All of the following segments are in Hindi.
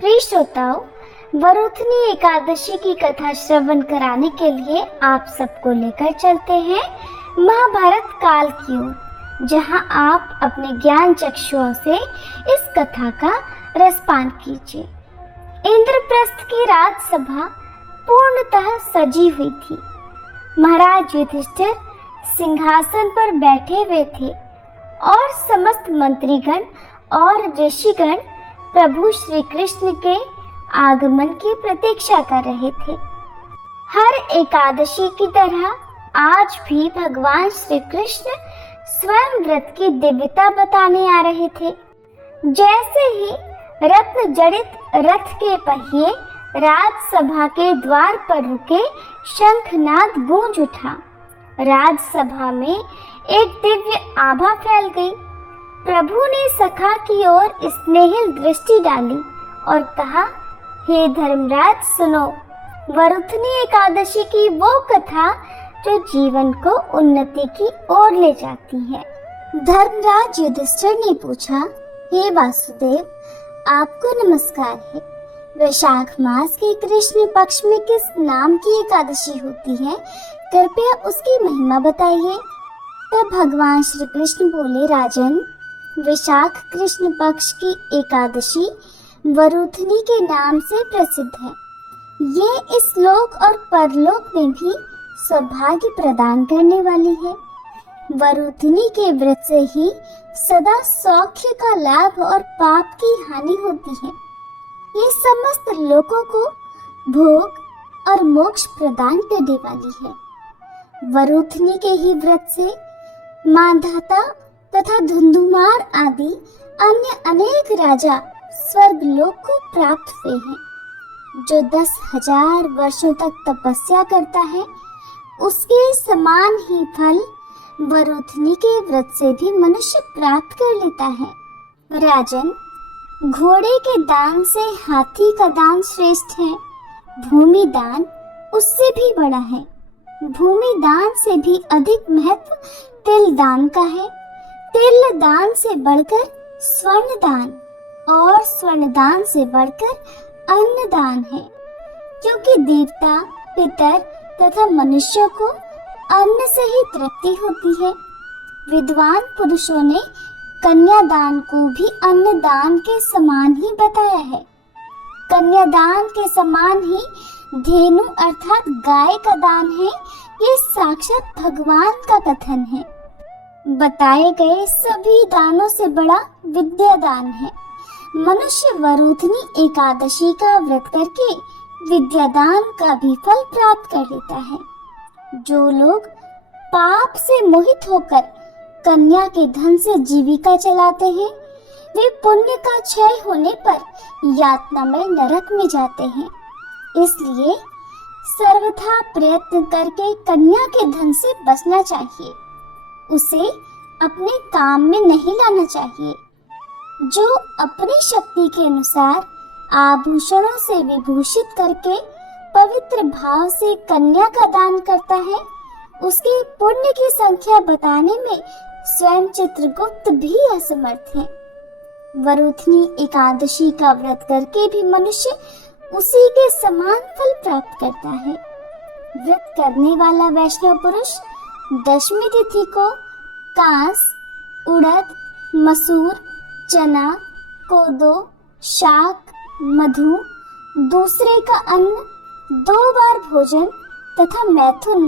प्रिय श्रोताओं, वरुथनी एकादशी की कथा श्रवण कराने के लिए आप सबको लेकर चलते हैं महाभारत काल की ओर, जहां आप अपने ज्ञान चक्षुओं से इस कथा का रसपान कीजिए। इंद्रप्रस्थ की राजसभा पूर्णतः सजी हुई थी। महाराज युधिष्ठिर सिंहासन पर बैठे हुए थे और समस्त मंत्रीगण और ऋषिगण प्रभु श्री कृष्ण के आगमन की प्रतीक्षा कर रहे थे। हर एकादशी की तरह आज भी भगवान श्री कृष्ण स्वयं व्रत की दिव्यता बताने आ रहे थे। जैसे ही रत्न जड़ित रथ के पहिए राजसभा के द्वार पर रुके, शंखनाद गूंज उठा। राजसभा में एक दिव्य आभा फैल गई। प्रभु ने सखा की ओर स्नेहिल दृष्टि डाली और कहा, हे धर्मराज सुनो, वरुथनी एकादशी की वो कथा जो जीवन को उन्नति की ओर ले जाती है। धर्मराज युधिष्ठिर ने पूछा, हे वासुदेव, आपको नमस्कार है। वैशाख मास के कृष्ण पक्ष में किस नाम की एकादशी होती है? कृपया उसकी महिमा बताइए। तब भगवान श्री कृष्ण बोले, राजन, वैशाख कृष्ण पक्ष की एकादशी वरुथनी के नाम से प्रसिद्ध है। ये इस लोक और परलोक में भी सौभाग्य प्रदान करने वाली है। वरुथनी के व्रत से ही सदा सौख्य का लाभ और पाप की हानि होती है। ये समस्त लोगों को भोग और मोक्ष प्रदान करने वाली है। वरुथनी के ही व्रत से मांधाता तथा धुंधुमार आदि अन्य अनेक राजा स्वर्ग लोक को प्राप्त हुए हैं। जो 10,000 वर्षों तक तपस्या करता है, उसके समान ही फल वरुथनी के व्रत से भी मनुष्य प्राप्त कर लेता है। राजन, घोड़े के दान से हाथी का दान श्रेष्ठ है। भूमि दान उससे भी बड़ा है। भूमि दान से भी अधिक महत्व तिल दान का है। तिल दान से बढ़कर स्वर्ण दान और स्वर्ण दान से बढ़कर अन्न दान है, क्योंकि देवता, पितर तथा मनुष्यों को अन्न से ही तृप्ति होती है। विद्वान पुरुषों ने कन्यादान को भी अन्न दान के समान ही बताया है। कन्यादान के समान ही धेनु अर्थात गाय का दान है। ये साक्षात भगवान का कथन है। बताए गए सभी दानों से बड़ा विद्या दान है। मनुष्य वरुथनी एकादशी का व्रत करके विद्या दान का भी फल प्राप्त कर लेता है। जो लोग पाप से मोहित होकर कन्या के धन से जीविका चलाते हैं, वे पुण्य का क्षय होने पर यातनामय नरक में जाते हैं। इसलिए सर्वथा प्रयत्न करके कन्या के धन से बचना चाहिए। उसे अपने काम में नहीं लाना चाहिए। जो अपनी शक्ति के अनुसार आभूषणों से विभूषित करके पवित्र भाव से कन्या का दान करता है, उसके पुण्य की संख्या बताने में स्वयं चित्रगुप्त भी असमर्थ है। वरुथनी एकादशी का व्रत करके भी मनुष्य उसी के समान फल प्राप्त करता है। व्रत करने वाला वैष्णव पुरुष दशमी तिथि को कांस, उड़द, मसूर, चना, कोदो, शाक, मधु, दूसरे का अन्न, 2 बार भोजन तथा मैथुन,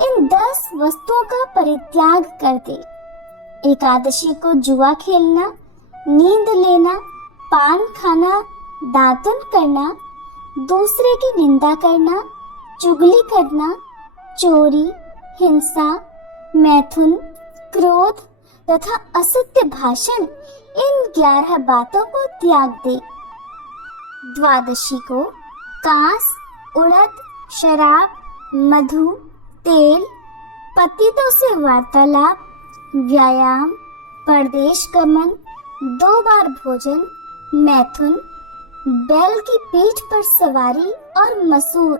इन 10 वस्तुओं का परित्याग कर दे। एकादशी को जुआ खेलना, नींद लेना, पान खाना, दातुन करना, दूसरे की निंदा करना, चुगली करना, चोरी, हिंसा, मैथुन, क्रोध तथा असत्य भाषण, इन 11 बातों को त्याग दे। द्वादशी को कांस, उड़द, शराब, मधु, तेल, पतितों से वार्तालाप, व्यायाम, परदेश गमन, 2 बार भोजन, मैथुन, बैल की पीठ पर सवारी और मसूर,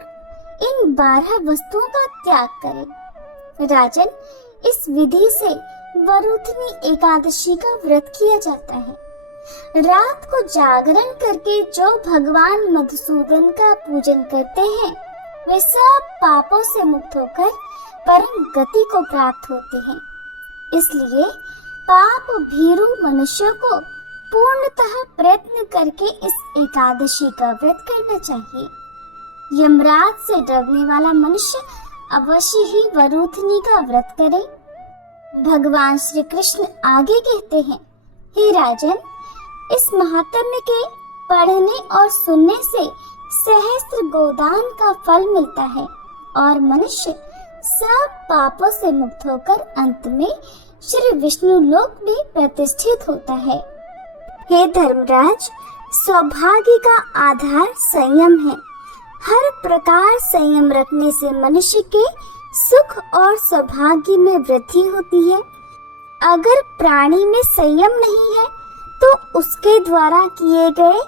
इन 12 वस्तुओं का त्याग करें। राजन, इस विधि से वरुथनी एकादशी का व्रत किया जाता है। रात को जागरण करके जो भगवान मधुसूदन का पूजन करते हैं वे सब पापों से मुक्त होकर परम गति को प्राप्त होते हैं। इसलिए पाप भीरू मनुष्यों को पूर्णतः प्रयत्न करके इस एकादशी का व्रत करना चाहिए। यमराज से डरने वाला मनुष्य अवश्य ही वरूथनी का व्रत करे। भगवान श्री कृष्ण आगे कहते हैं, हे राजन, इस महात्म्य के पढ़ने और सुनने से सहस्त्र गोदान का फल मिलता है और मनुष्य सब पापों से मुक्त होकर अंत में श्री विष्णु लोक में प्रतिष्ठित होता है। हे धर्मराज, सौभाग्य का आधार संयम है। हर प्रकार संयम रखने से मनुष्य के सुख और सौभाग्य में वृद्धि होती है। अगर प्राणी में संयम नहीं है तो उसके द्वारा किए गए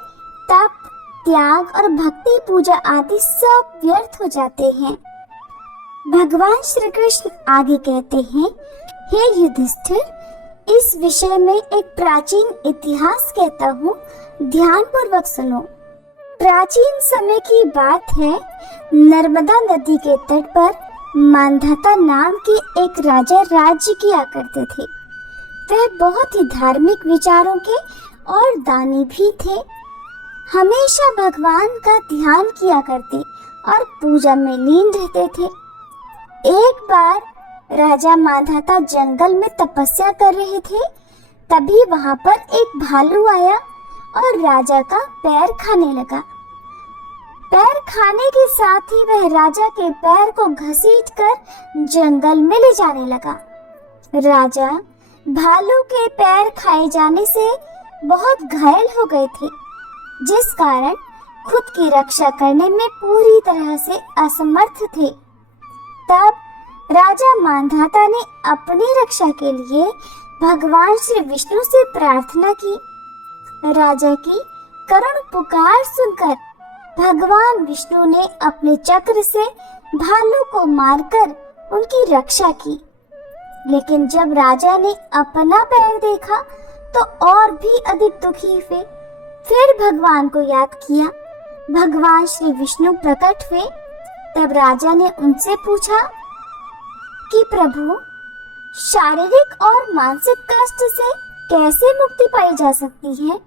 तप, त्याग और भक्ति पूजा आदि सब व्यर्थ हो जाते हैं। भगवान श्री कृष्ण आगे कहते हैं, हे युधिष्ठिर, इस विषय में एक प्राचीन इतिहास कहता हूँ, ध्यान पूर्वक सुनो। प्राचीन समय की बात है। नर्मदा नदी के तट पर मांधाता नाम के एक राजा राज्य किया करते थे। वह बहुत ही धार्मिक विचारों के और दानी भी थे। हमेशा भगवान का ध्यान किया करते और पूजा में लीन रहते थे। एक बार राजा मांधाता जंगल में तपस्या कर रहे थे। तभी वहां पर एक भालू आया और राजा का पैर खाने लगा। पैर खाने के साथ ही वह राजा के पैर को घसीटकर जंगल में ले जाने लगा। राजा भालू के पैर खाए जाने से बहुत घायल हो गए थे, जिस कारण खुद की रक्षा करने में पूरी तरह से असमर्थ थे। तब राजा मांधाता ने अपनी रक्षा के लिए भगवान श्री विष्णु से प्रार्थना की। राजा की करुण पुकार सुनकर भगवान विष्णु ने अपने चक्र से भालू को मारकर उनकी रक्षा की। लेकिन जब राजा ने अपना पैर देखा तो और भी अधिक दुखी हुए। फिर भगवान को याद किया। भगवान श्री विष्णु प्रकट हुए। तब राजा ने उनसे पूछा कि प्रभु, शारीरिक और मानसिक कष्ट से कैसे मुक्ति पाई जा सकती है?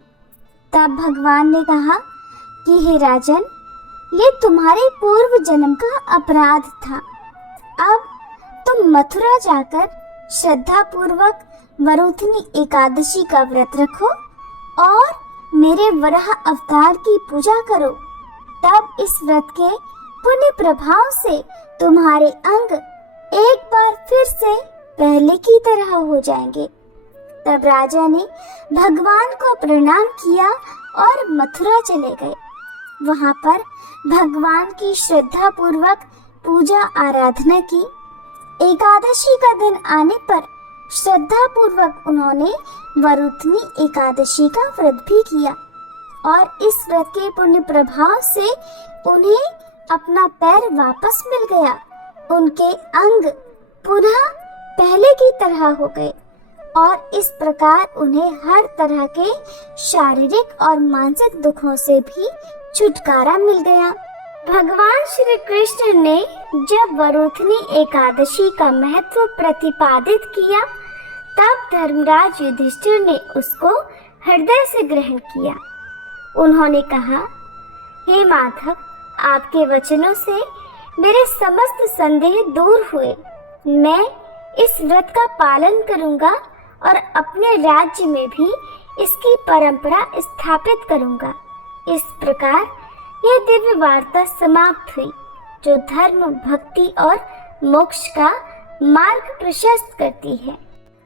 तब भगवान ने कहा कि हे राजन, ये तुम्हारे पूर्व जन्म का अपराध था। अब तुम मथुरा जाकर श्रद्धा पूर्वक वरूथनी एकादशी का व्रत रखो और मेरे वराह अवतार की पूजा करो। तब इस व्रत के पुण्य प्रभाव से तुम्हारे अंग एक बार फिर से पहले की तरह हो जाएंगे। तब राजा ने भगवान को प्रणाम किया और मथुरा चले गए। वहां पर भगवान की श्रद्धा पूर्वक पूजा आराधना की। एकादशी का दिन आने पर श्रद्धा पूर्वक उन्होंने वरूथनी एकादशी का व्रत भी किया और इस व्रत के पुण्य प्रभाव से उन्हें अपना पैर वापस मिल गया। उनके अंग पुनः पहले की तरह हो गए और इस प्रकार उन्हें हर तरह के शारीरिक और मानसिक दुखों से भी छुटकारा मिल गया। भगवान श्री कृष्ण ने जब वरूथनी एकादशी का महत्व प्रतिपादित किया तब धर्मराज युधिष्ठिर ने उसको हृदय से ग्रहण किया। उन्होंने कहा, हे माधव, आपके वचनों से मेरे समस्त संदेह दूर हुए। मैं इस व्रत का पालन करूंगा और अपने राज्य में भी इसकी परंपरा स्थापित करूंगा। इस प्रकार यह दिव्य वार्ता समाप्त हुई, जो धर्म, भक्ति और मोक्ष का मार्ग प्रशस्त करती है।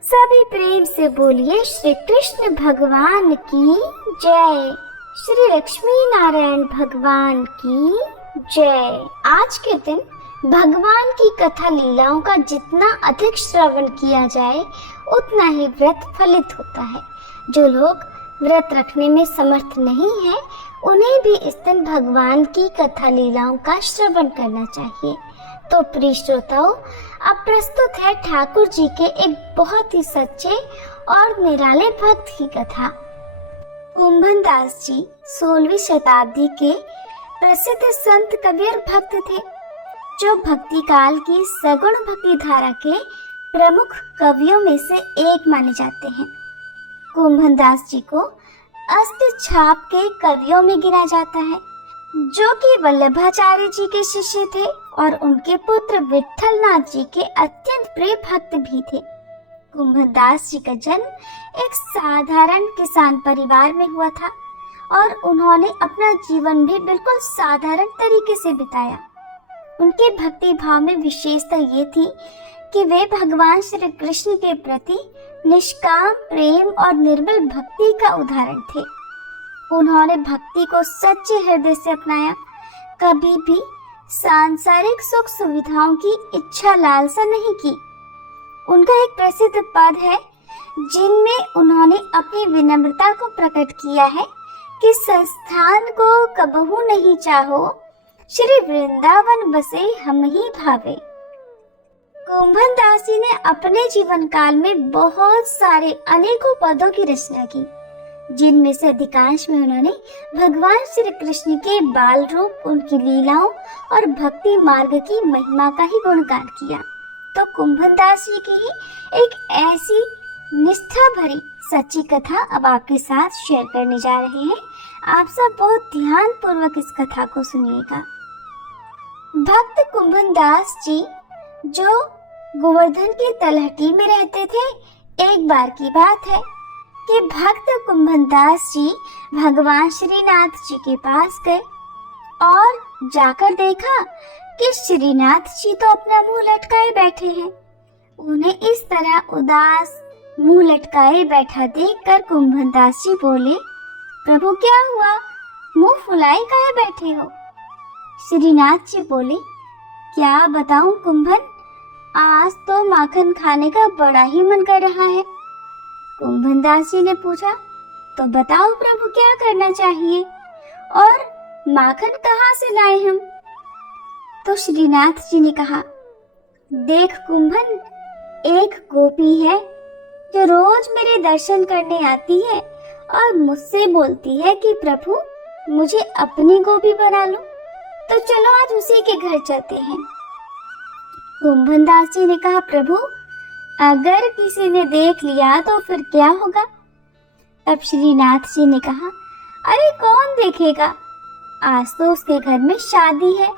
सभी प्रेम से बोलिए श्री कृष्ण भगवान की जय। श्री लक्ष्मी नारायण भगवान की जय। आज के दिन भगवान की कथा लीलाओं का जितना अधिक श्रवण किया जाए उतना ही व्रत फलित होता है। जो लोग व्रत रखने में समर्थ नहीं है उन्हें भी इस दिन भगवान की कथा लीलाओं का श्रवण करना चाहिए। तो प्रिय श्रोताओं, अब प्रस्तुत है ठाकुर जी के एक बहुत ही सच्चे और निराले भक्त की कथा। कुंभन दास जी 16वीं शताब्दी के प्रसिद्ध संत कवि और भक्त थे, जो भक्ति काल की सगुण भक्ति धारा के प्रमुख कवियों में से एक माने जाते हैं। कुंभन दास जी को अष्टछाप के कवियों में गिना जाता है, जो कि वल्लभाचार्य जी के शिष्य थे और उनके पुत्र विठल नाथ जी के अत्यंत प्रिय भक्त भी थे। कुंभन दास जी का जन्म एक साधारण किसान परिवार में हुआ था और उन्होंने अपना जीवन भी बिल्कुल साधारण तरीके से बिताया। उनके भक्ति भाव में विशेषता ये थी कि वे भगवान श्री कृष्ण के प्रति निष्काम प्रेम और निर्मल भक्ति का उदाहरण थे। उन्होंने भक्ति को सच्चे हृदय से अपनाया, कभी भी सांसारिक सुख सुविधाओं की इच्छा लालसा नहीं की। उनका एक प्रसिद्ध पद है जिनमें उन्होंने अपनी विनम्रता को प्रकट किया है कि संस्थान को कबहू नहीं चाहो, श्री वृंदावन बसे हम ही भावे। कुंभन दास जी ने अपने जीवन काल में बहुत सारे अनेकों पदों की रचना की, जिनमें से अधिकांश में उन्होंने भगवान श्री कृष्ण के बाल रूप, उनकी लीलाओं और भक्ति मार्ग की महिमा का ही गुणगान किया। तो कुंभन दास जी की ही एक ऐसी निष्ठा भरी सच्ची कथा अब आपके साथ शेयर करने जा रहे हैं। आप सब बहुत ध्यान पूर्वक इस कथा को सुनिएगा। भक्त कुंभन दास जी जो गोवर्धन की तलहटी में रहते थे, एक बार की बात है कि भक्त कुंभन दास जी भगवान श्रीनाथ जी के पास गए और जाकर देखा कि श्रीनाथ जी तो अपना मुंह लटकाए बैठे हैं। उन्हें इस तरह उदास मुंह लटकाए बैठा देखकर कुंभन दास जी बोले, प्रभु क्या हुआ, मुंह फुलाए काहे बैठे हो? श्रीनाथ जी बोले, क्या बताऊं कुंभन, आज तो माखन खाने का बड़ा ही मन कर रहा है। कुंभन दास जी ने पूछा, तो बताओ प्रभु क्या करना चाहिए और माखन कहाँ से लाए हम? तो श्रीनाथ जी ने कहा, देख कुंभन, एक गोपी है जो रोज मेरे दर्शन करने आती है और मुझसे बोलती है कि प्रभु मुझे अपनी गोपी बना लो, तो चलो आज उसी के घर चलते हैं। कुंभन दास जी ने कहा, प्रभु अगर किसी ने देख लिया तो फिर क्या होगा? तब श्रीनाथ जी ने कहा, अरे कौन देखेगा, आज तो उसके घर में शादी है,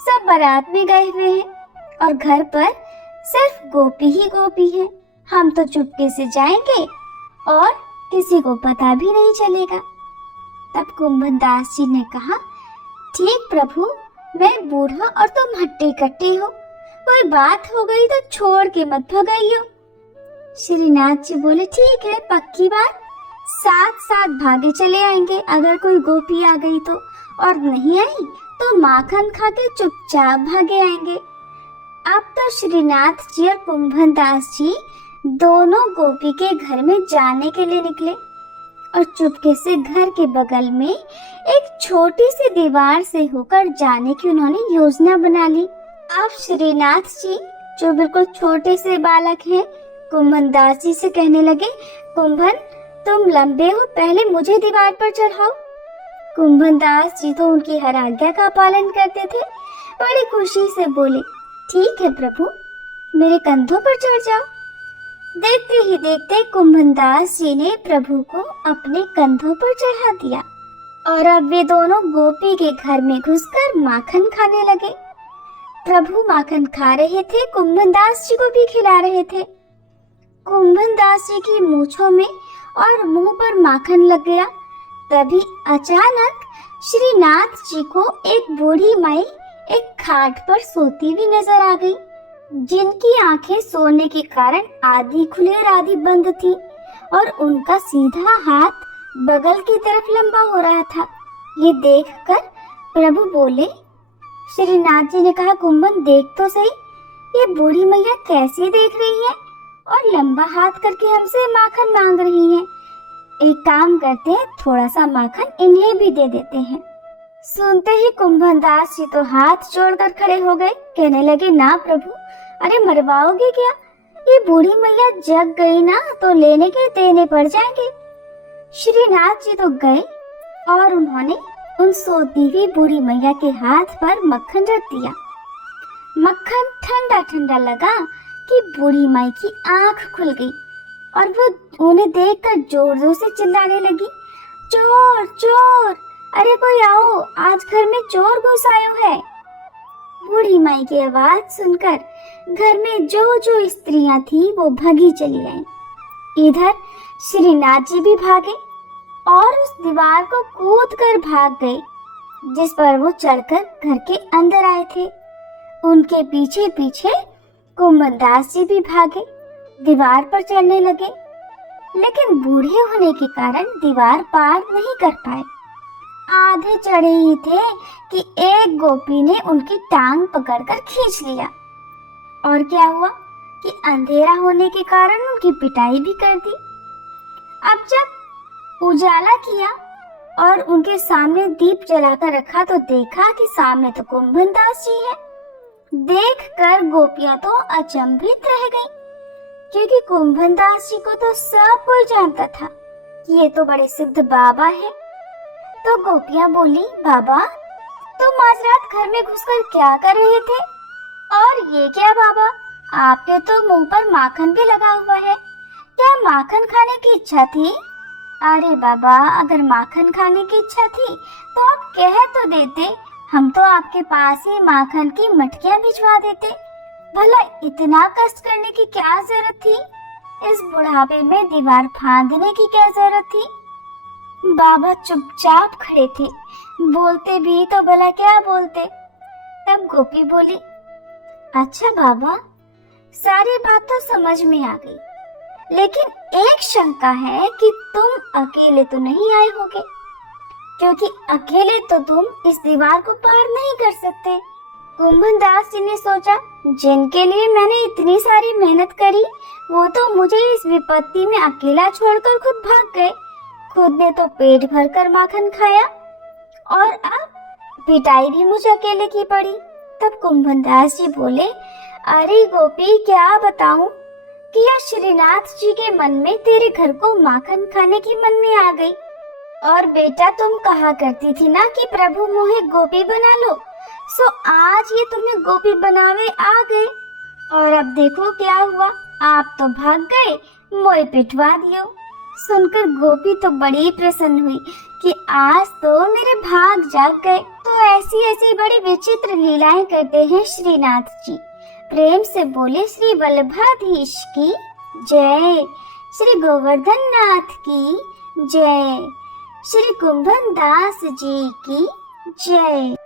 सब बारात में गए हुए हैं और घर पर सिर्फ गोपी ही गोपी है। हम तो चुपके से जाएंगे और किसी को पता भी नहीं चलेगा। तब कुंभन दास जी ने कहा, ठीक प्रभु, मैं बूढ़ा और तुम हट्टे कट्टे हो, कोई बात हो गई तो छोड़ के मत भगाइयो। श्रीनाथ जी बोले, ठीक है, पक्की बात, साथ साथ भागे चले आएंगे अगर कोई गोपी आ गई तो, और नहीं आई तो माखन खा के चुपचाप भागे आएंगे। अब तो श्रीनाथ जी और कुंभन दास जी दोनों गोपी के घर में जाने के लिए निकले और चुपके से घर के बगल में एक छोटी सी दीवार से होकर जाने की उन्होंने योजना बना ली। अब श्रीनाथ जी जो बिल्कुल छोटे से बालक हैं, कुंभन दास जी से कहने लगे, कुंभन तुम लंबे हो, पहले मुझे दीवार पर चढ़ाओ। कुंभन दास जी तो उनकी हर आज्ञा का पालन करते थे, बड़ी खुशी से बोले, ठीक है प्रभु, मेरे कंधों पर चढ़ जाओ। देखते ही देखते कुंभन दास जी ने प्रभु को अपने कंधों पर चढ़ा दिया और अब वे दोनों गोपी के घर में घुसकर माखन खाने लगे। प्रभु माखन खा रहे थे, कुंभन दास जी को भी खिला रहे थे। कुंभन दास जी की मूंछों में और मुंह पर माखन लग गया। तभी अचानक श्रीनाथ जी को एक बूढ़ी माई एक खाट पर सोती हुई नजर आ गई, जिनकी आंखें सोने के कारण आधी खुली और आधी बंद थी और उनका सीधा हाथ बगल की तरफ लंबा हो रहा था। ये देखकर प्रभु बोले, श्रीनाथ जी ने कहा, कुंभन देख तो सही, ये बूढ़ी मैया कैसे देख रही है और लंबा हाथ करके हमसे माखन मांग रही है। एक काम करते हैं, थोड़ा सा माखन इन्हें भी दे देते हैं। सुनते ही कुंभन दास जी तो हाथ जोड़कर खड़े हो गए, कहने लगे, ना प्रभु, अरे मरवाओगे क्या? ये बूढ़ी मैया जग गई ना तो लेने के देने पड़ जाएंगे। श्रीनाथ जी तो गए और उन्होंने उन सोती हुई बूढ़ी मैया के हाथ पर मक्खन रख दिया। मक्खन ठंडा ठंडा लगा कि बूढ़ी माई की आंख खुल गई और वो उन्हें देखकर जोर जोर से चिल्लाने लगी, चोर चोर, अरे कोई आओ, आज घर में चोर घुस आयो है। बूढ़ी माई की आवाज सुनकर घर में जो जो स्त्रियां थी वो भागी चली आईं। इधर श्रीनाथ जी भी भागे और उस दीवार को कूद कर भाग गए जिस पर वो चढ़कर घर के अंदर आए थे। उनके पीछे पीछे कुंभनदास जी भी भागे, दीवार पर चढ़ने लगे, लेकिन बूढ़े होने के कारण दीवार पार नहीं कर पाए। आधे चढ़े ही थे कि एक गोपी ने उनकी टांग पकड़कर खींच लिया और क्या हुआ कि अंधेरा होने के कारण उनकी पिटाई भी कर दी। अब जब उजाला किया और उनके सामने दीप जलाकर रखा तो देखा कि सामने तो कुंभनदास जी है। देखकर गोपियां तो अचंभित रह गईं, क्योंकि कुंभनदास जी को तो सब कोई जानता था कि ये तो बड़े सिद्ध बाबा है। तो गोपियां बोली, बाबा तुम आज रात घर में घुसकर क्या कर रहे थे? और ये क्या बाबा, आपके तो मुंह पर माखन भी लगा हुआ है, क्या माखन खाने की इच्छा थी? अरे बाबा, अगर माखन खाने की इच्छा थी तो आप कह तो देते, हम तो आपके पास ही माखन की मटकियां भिजवा देते। भला इतना कष्ट करने की क्या जरूरत थी? इस बुढ़ापे में दीवार फांदने की क्या जरूरत थी? बाबा चुपचाप खड़े थे, बोलते भी तो भला क्या बोलते। तब गोपी बोली, अच्छा बाबा, सारी बात तो समझ में आ गई, लेकिन एक शंका है कि तुम अकेले तो नहीं आए होगे, क्योंकि अकेले तो तुम इस दीवार को पार नहीं कर सकते। कुंभनदास जी ने सोचा, जिनके लिए मैंने इतनी सारी मेहनत करी वो तो मुझे इस विपत्ति में अकेला छोड़कर खुद भाग गए। खुद ने तो पेट भरकर माखन खाया और अब पिटाई भी मुझे अकेले की पड़ी। तब कुंभनदास जी बोले, अरे गोपी, क्या बताऊं कि यह श्रीनाथ जी के मन में तेरे घर को माखन खाने की मन में आ गई। और बेटा, तुम कहा करती थी ना कि प्रभु मोहे गोपी बना लो, सो आज ये तुम्हें गोपी बनावे आ गए। और अब देखो क्या हुआ, आप तो भाग गए, मोए पिटवा दियो। सुनकर गोपी तो बड़ी प्रसन्न हुई कि आज तो मेरे भाग जाग गए। तो ऐसी ऐसी बड़ी विचित्र लीलाएं करते हैं श्रीनाथ जी। प्रेम से बोले श्री वल्लभाधीश की जय, श्री गोवर्धन नाथ की जय, श्री कुंभनदास जी की जय।